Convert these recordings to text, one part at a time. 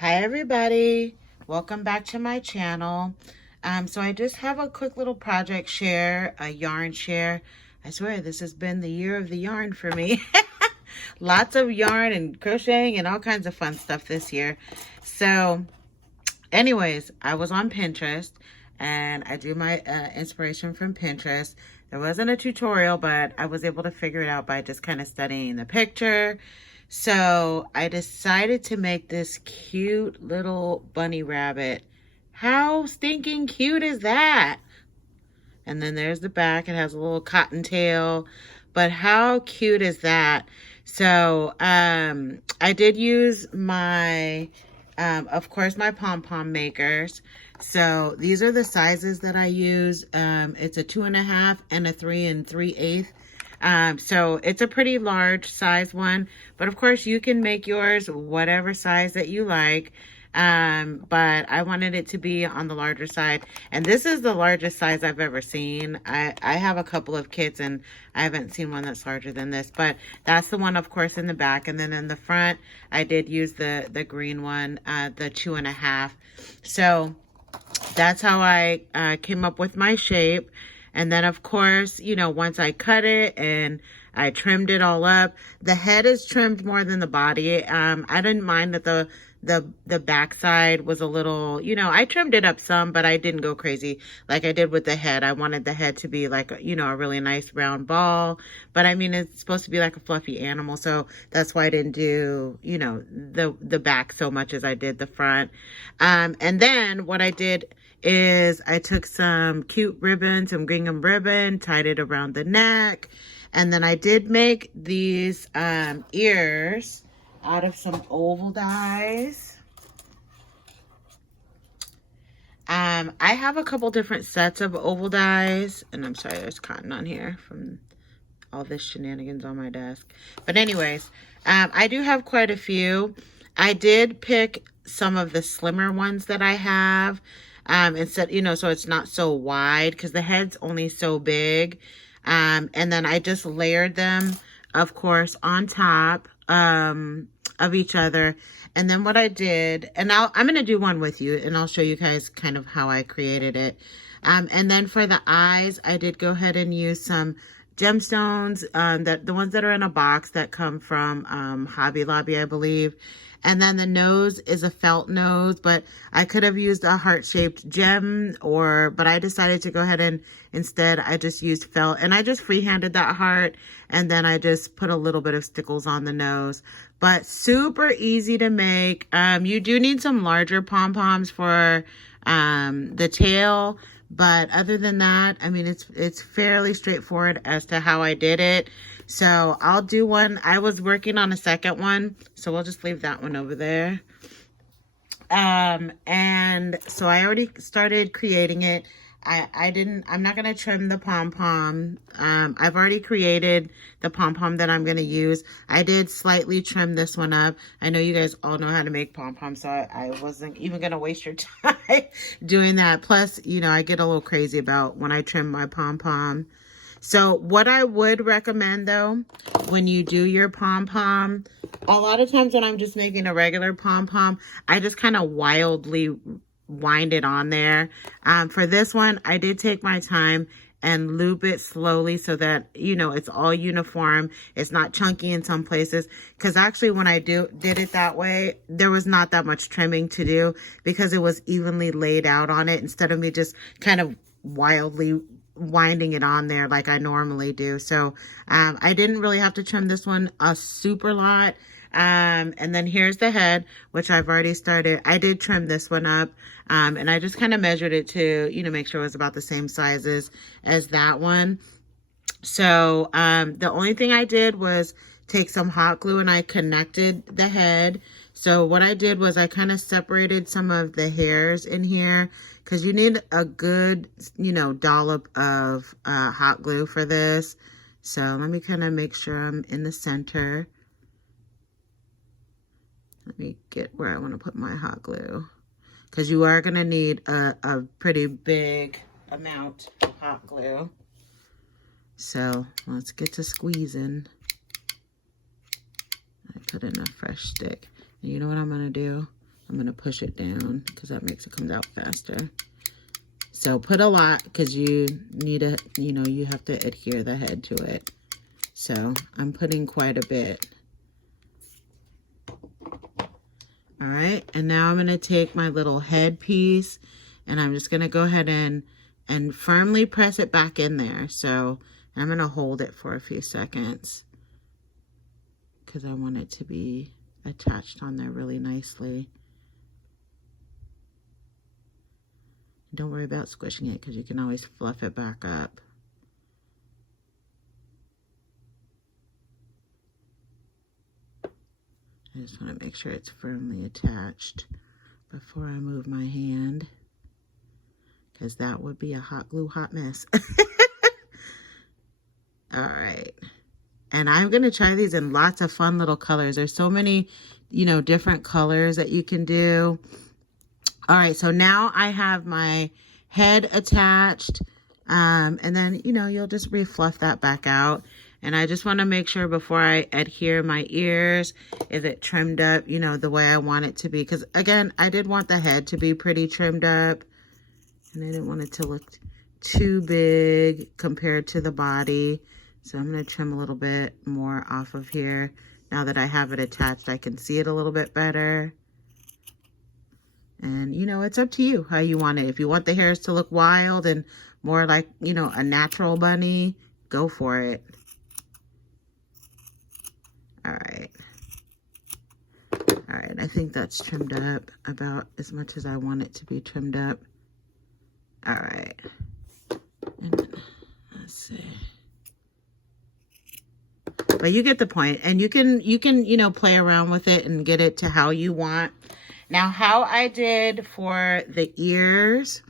Hi everybody, welcome back to my channel. So I just have a quick little project share, a yarn share. I swear this has been the year of the yarn for me. Lots of yarn and crocheting and all kinds of fun stuff this year. So anyways, I was on Pinterest and I drew my inspiration from Pinterest. There wasn't a tutorial, but I was able to figure it out by just kind of studying the picture. So I decided to make this cute little bunny rabbit. How stinking cute is that? And then there's the back. It has a little cottontail. But how cute is that? So I did use my, of course, my Pom Pom makers. So these are the sizes that I use. It's a 2.5 and a 3 3/8. So it's a pretty large size one, but of course you can make yours whatever size that you like. But I wanted it to be on the larger side, and this is the largest size I've ever seen. I have a couple of kits and I haven't seen one that's larger than this, but that's the one, of course, in the back. And then in the front, I did use the green one, the 2.5. So that's how I came up with my shape. And then, of course, you know, once I cut it and I trimmed it all up, the head is trimmed more than the body. I didn't mind that the backside was a little, you know, I trimmed it up some, but I didn't go crazy like I did with the head. I wanted the head to be like, you know, a really nice round ball. But I mean, it's supposed to be like a fluffy animal. So that's why I didn't do, you know, the back so much as I did the front. And then what I did is I took some cute ribbon, some gingham ribbon, tied it around the neck. And then I did make these ears out of some oval dies. I have a couple different sets of oval dies. And I'm sorry, there's cotton on here from all this shenanigans on my desk. But anyways, I do have quite a few. I did pick some of the slimmer ones that I have. Instead, you know, so it's not so wide because the head's only so big. And then I just layered them, of course, on top of each other. And then what I did, and I'm going to do one with you and I'll show you guys kind of how I created it. And then for the eyes, I did go ahead and use some gemstones, that the ones that are in a box that come from Hobby Lobby, I believe. And then the nose is a felt nose, but I could have used a heart-shaped gem, but I decided to go ahead and instead I just used felt, and I just freehanded that heart, and then I just put a little bit of stickles on the nose. But super easy to make. You do need some larger pom-poms for the tail, but other than that, I mean, it's fairly straightforward as to how I did it. So I'll do one. I was working on a second one, so we'll just leave that one over there. And so I already started creating it. I'm not going to trim the pom-pom. I've already created the pom-pom that I'm going to use. I did slightly trim this one up. I know you guys all know how to make pom-poms, so I wasn't even going to waste your time doing that. Plus, you know, I get a little crazy about when I trim my pom-pom. So what I would recommend though, when you do your pom-pom, a lot of times when I'm just making a regular pom-pom, I just kind of wildly wind it on there. For this one, I did take my time and loop it slowly so that, you know, it's all uniform. It's not chunky in some places. Because actually when I did it that way, there was not that much trimming to do because it was evenly laid out on it instead of me just kind of wildly winding it on there like I normally do. So I didn't really have to trim this one a super lot. And then here's the head, which I've already started. I did trim this one up, and I just kind of measured it to, you know, make sure it was about the same sizes as that one. So the only thing I did was take some hot glue and I connected the head. So what I did was I kind of separated some of the hairs in here because you need a good, you know, dollop of hot glue for this. So let me kind of make sure I'm in the center. Let me get where I want to put my hot glue because you are going to need a pretty big amount of hot glue. So let's get to squeezing. I put in a fresh stick. And you know what I'm going to do? I'm I'm going to push it down because that makes it come out faster. So put a lot because you need to, you know, you have to adhere the head to it. So I'm putting quite a bit. All right, and now I'm going to take my little head piece and I'm just going to go ahead and firmly press it back in there. So I'm going to hold it for a few seconds because I want it to be attached on there really nicely. Don't worry about squishing it because you can always fluff it back up. I just want to make sure it's firmly attached before I move my hand, because that would be a hot glue hot mess. All right. And I'm going to try these in lots of fun little colors. There's so many, you know, different colors that you can do. All right, so now I have my head attached, and then, you know, you'll just refluff that back out. And I just want to make sure before I adhere my ears, if it trimmed up, you know, the way I want it to be. Because, again, I did want the head to be pretty trimmed up, and I didn't want it to look too big compared to the body. So I'm going to trim a little bit more off of here. Now that I have it attached, I can see it a little bit better. And, you know, it's up to you how you want it. If you want the hairs to look wild and more like, you know, a natural bunny, go for it. All right. All right, I think that's trimmed up about as much as I want it to be trimmed up. All right. And let's see. But you get the point. And you can, you know, play around with it and get it to how you want. Now, how I did for the ears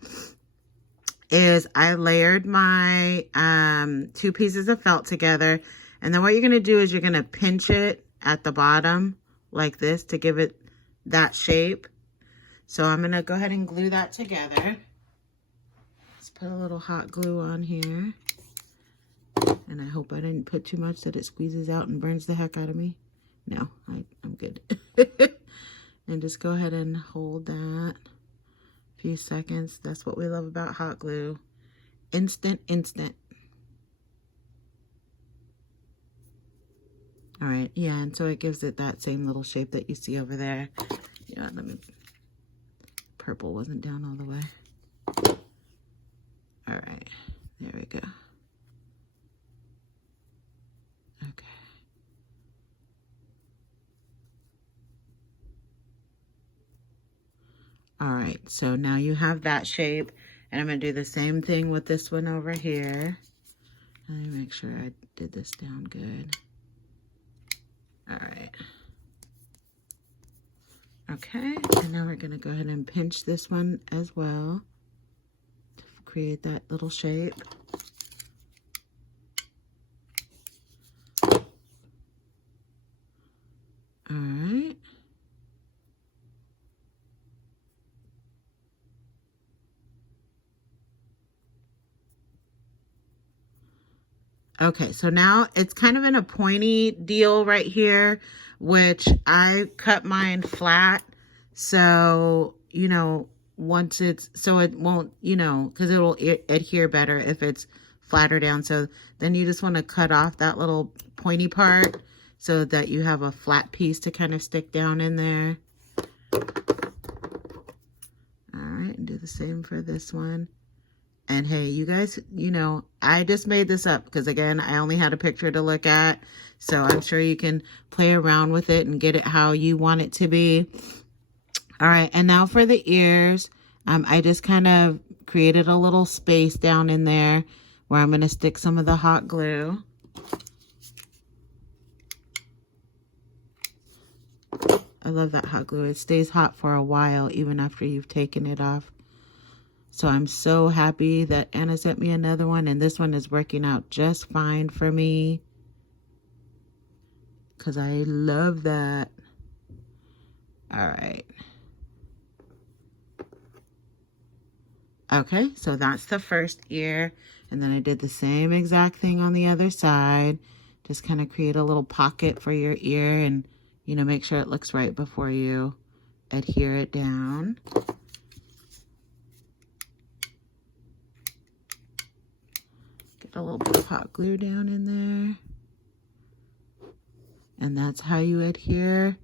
is I layered my 2 pieces of felt together. And then what you're going to do is you're going to pinch it at the bottom like this to give it that shape. So I'm going to go ahead and glue that together. Let's put a little hot glue on here. And I hope I didn't put too much that it squeezes out and burns the heck out of me. No, I'm good. And just go ahead and hold that a few seconds. That's what we love about hot glue. Instant, instant. All right, yeah, and so it gives it that same little shape that you see over there. Yeah, let me, purple wasn't down all the way. All right, there we go. Okay. All right, so now you have that shape, and I'm going to do the same thing with this one over here. Let me make sure I did this down good. All right. Okay, and now we're going to go ahead and pinch this one as well to create that little shape. All right. Okay, so now it's kind of in a pointy deal right here, which I cut mine flat. So, you know, once it's, so it won't, you know, because it'll adhere better if it's flatter down. So then you just want to cut off that little pointy part so that you have a flat piece to kind of stick down in there. All right, and do the same for this one. And hey, you guys, you know, I just made this up because, again, I only had a picture to look at. So I'm sure you can play around with it and get it how you want it to be. All right, and now for the ears, I just kind of created a little space down in there where I'm going to stick some of the hot glue. I love that hot glue. It stays hot for a while, even after you've taken it off. So I'm so happy that Anna sent me another one, and this one is working out just fine for me because I love that. All right. Okay, so that's the first ear, and then I did the same exact thing on the other side. Just kind of create a little pocket for your ear and, you know, make sure it looks right before you adhere it down. Get a little bit of hot glue down in there. And that's how you adhere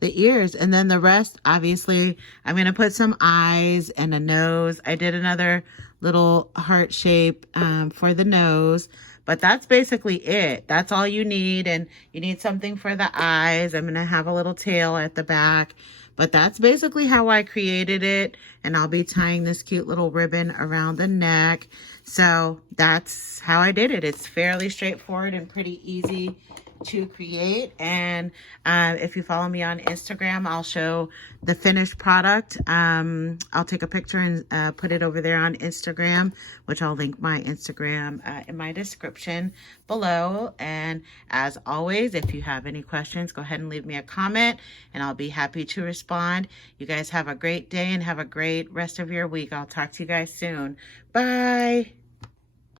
the ears. And then the rest, obviously, I'm going to put some eyes and a nose. I did another little heart shape for the nose, but that's basically it. That's all you need. And you need something for the eyes. I'm going to have a little tail at the back, but that's basically how I created it. And I'll be tying this cute little ribbon around the neck. So that's how I did it. It's fairly straightforward and pretty easy to create. And if you follow me on Instagram, I'll show the finished product. I'll take a picture and put it over there on Instagram, which I'll link my Instagram in my description below. And as always, if you have any questions, go ahead and leave me a comment and I'll be happy to respond. You guys have a great day and have a great rest of your week. I'll talk to you guys soon. Bye.